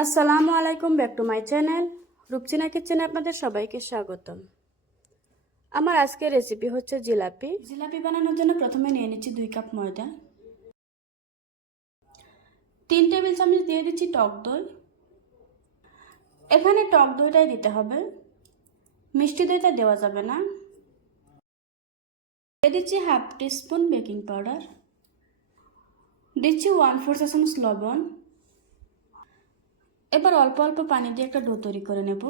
আসসালামু আলাইকুম, back to my channel Rupchina কিচেনে আপনাদের সবাইকে স্বাগতম। আমার আজকের রেসিপি হচ্ছে জিলাপি। জিলাপি বানানোর জন্য প্রথমে নিয়ে নিচ্ছি দুই কাপ ময়দা। তিন টেবিল চামচ দিয়ে দিচ্ছি টক দই। এখানে টক দইটাই দিতে হবে। মিষ্টি দইটা দেওয়া যাবে না। দিয়ে দিচ্ছি হাফ টিস্পুন বেকিং পাউডার। দিচ্ছি ওয়ান ফোর চামচ লবণ। এবার অল্প অল্প পানি দিয়ে একটা ডো তৈরি করে নেব।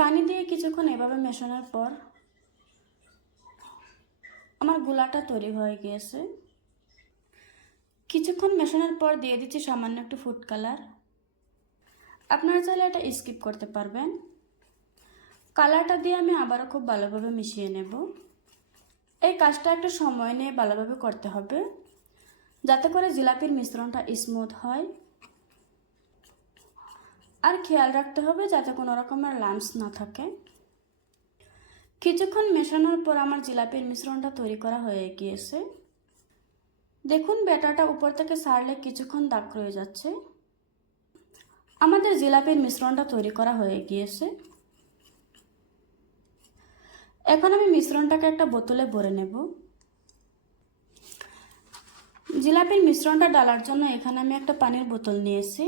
পানি দিয়ে কিছুক্ষণ এভাবে মেশানোর পর আমার গোলাটা তৈরি হয়ে গিয়েছে। কিছুক্ষণ মেশানোর পর দিয়ে দিচ্ছি সামান্য একটু ফুড কালার। আপনারা চাইলে এটা স্কিপ করতে পারবেন। কালারটা দিয়ে আমি আবারও খুব ভালোভাবে মিশিয়ে নেব। এই কাজটা একটু সময় নিয়ে ভালোভাবে করতে হবে, যাতে করে জিলাপির মিশ্রণটা স্মুথ হয়। আর খেয়াল রাখতে হবে যাতে কোনো রকমের লাম্পস না থাকে। কিছুক্ষণ মেশানোর পর আমার জিলাপির মিশ্রণটা তৈরি করা হয়ে গিয়েছে। দেখুন, ব্যাটারটা উপর থেকে সারলে কিছুক্ষণ দাগ রয়ে যাচ্ছে। আমাদের জিলাপির মিশ্রণটা তৈরি করা হয়ে গিয়েছে। এখন আমি মিশ্রণটাকে একটা বোতলে ভরে নেব। জিলাপির মিশ্রণটা ডালার জন্য এখানে আমি একটা পানির বোতল নিয়েছি।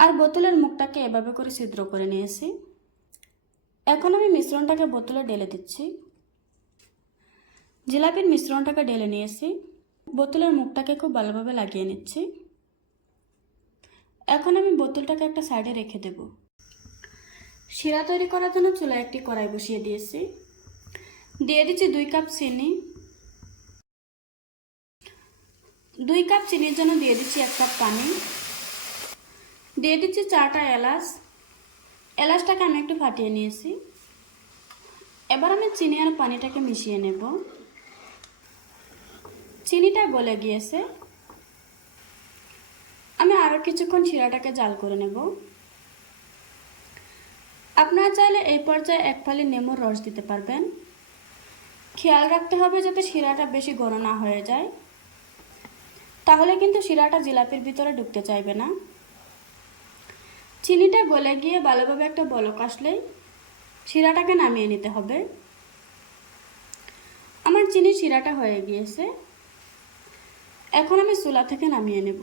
আর বোতলের মুখটাকে এভাবে করে ছিদ্র করে নিয়েছি। এখন আমি মিশ্রণটাকে বোতলে ঢেলে দিচ্ছি। জিলাপির মিশ্রণটাকে ঢেলে নিয়েছি। বোতলের মুখটাকে খুব ভালোভাবে লাগিয়ে নিচ্ছি। এখন আমি বোতলটাকে একটা সাইডে রেখে দেবো। শিরা তৈরি করার জন্য চুলায় একটি কড়াই বসিয়ে দিয়েছি। দিয়ে দিচ্ছি দুই কাপ চিনি। দুই কাপ চিনির জন্য দিয়ে দিচ্ছি এক কাপ পানি। দিয়ে দিচ্ছি চারটা এলাচ। এলাচটাকে আমি একটু ফাটিয়ে নিয়েছি। এবার আমি চিনি আর পানিটাকে মিশিয়ে নেব। চিনিটা গলে গিয়েছে। আমি আরও কিছুক্ষণ শিরাটাকে জাল করে নেব। আপনারা চাইলে এই পর্যায়ে এক ফালি নেমুর রস দিতে পারবেন। খেয়াল রাখতে হবে যাতে শিরাটা বেশি গরম না হয়ে যায়। তাহলে কিন্তু শিরাটা জিলাপির ভিতরে ঢুকতে চাইবে না। চিনিটা গলে গিয়ে ভালোভাবে একটা বলক আসলেই শিরাটাকে নামিয়ে নিতে হবে। আমার চিনি শিরাটা হয়ে গিয়েছে। এখন আমি চুলা থেকে নামিয়ে নেব।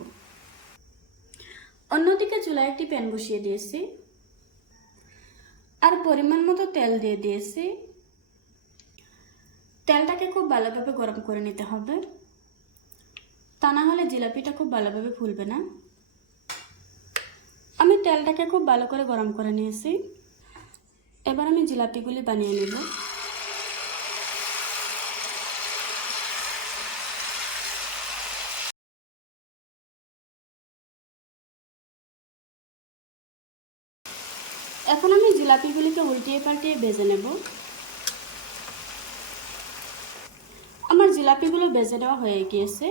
অন্যদিকে চুলায় একটি প্যান বসিয়ে দিয়েছি। আর পরিমাণ মতো তেল দিয়ে দিয়েছি। তেলটাকে খুব ভালোভাবে গরম করে নিতে হবে। তা না হলে জিলাপিটা খুব ভালোভাবে ফুলবে না। আমি তেলটাকে খুব ভালো করে গরম করে নিয়েছি। এবার আমি জিলাপিগুলি বানিয়ে নেব। এখন আমি জিলাপিগুলিকে উল্টিয়ে পাল্টিয়ে ভেজে নেব। আমার জিলাপিগুলো ভেজে নেওয়া হয়ে গিয়েছে।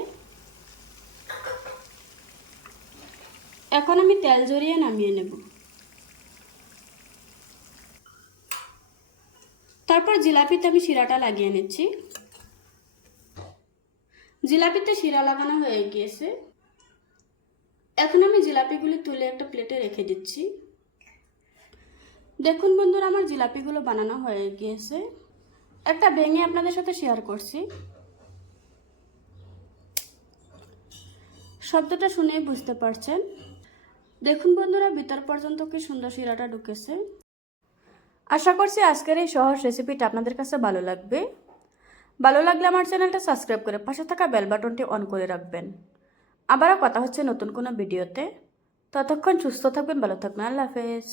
এখন আমি তেল জড়িয়ে নামিয়ে নেব। তারপর জিলাপিতে আমি শিরাটা লাগিয়ে নিচ্ছি। জিলাপিতে শিরা লাগানো হয়ে গিয়েছে। এখন আমি জিলাপিগুলি তুলে একটা প্লেটে রেখে দিচ্ছি। দেখুন বন্ধুরা, আমার জিলাপিগুলো বানানো হয়ে গিয়েছে। একটা ভেঙে আপনাদের সাথে শেয়ার করছি। শব্দটা শুনেই বুঝতে পারছেন। দেখুন বন্ধুরা, ভিতর পর্যন্ত কি সুন্দর শিরাটা ঢুকেছে। আশা করছি আজকের এই সহজ রেসিপিটা আপনাদের কাছে ভালো লাগবে। ভালো লাগলে আমার চ্যানেলটা সাবস্ক্রাইব করে পাশে থাকা বেল বাটনটি অন করে রাখবেন। আবারও কথা হচ্ছে নতুন কোনো ভিডিওতে ততক্ষণ সুস্থ থাকবেন, ভালো থাকবেন। আল্লাহ হাফেজ।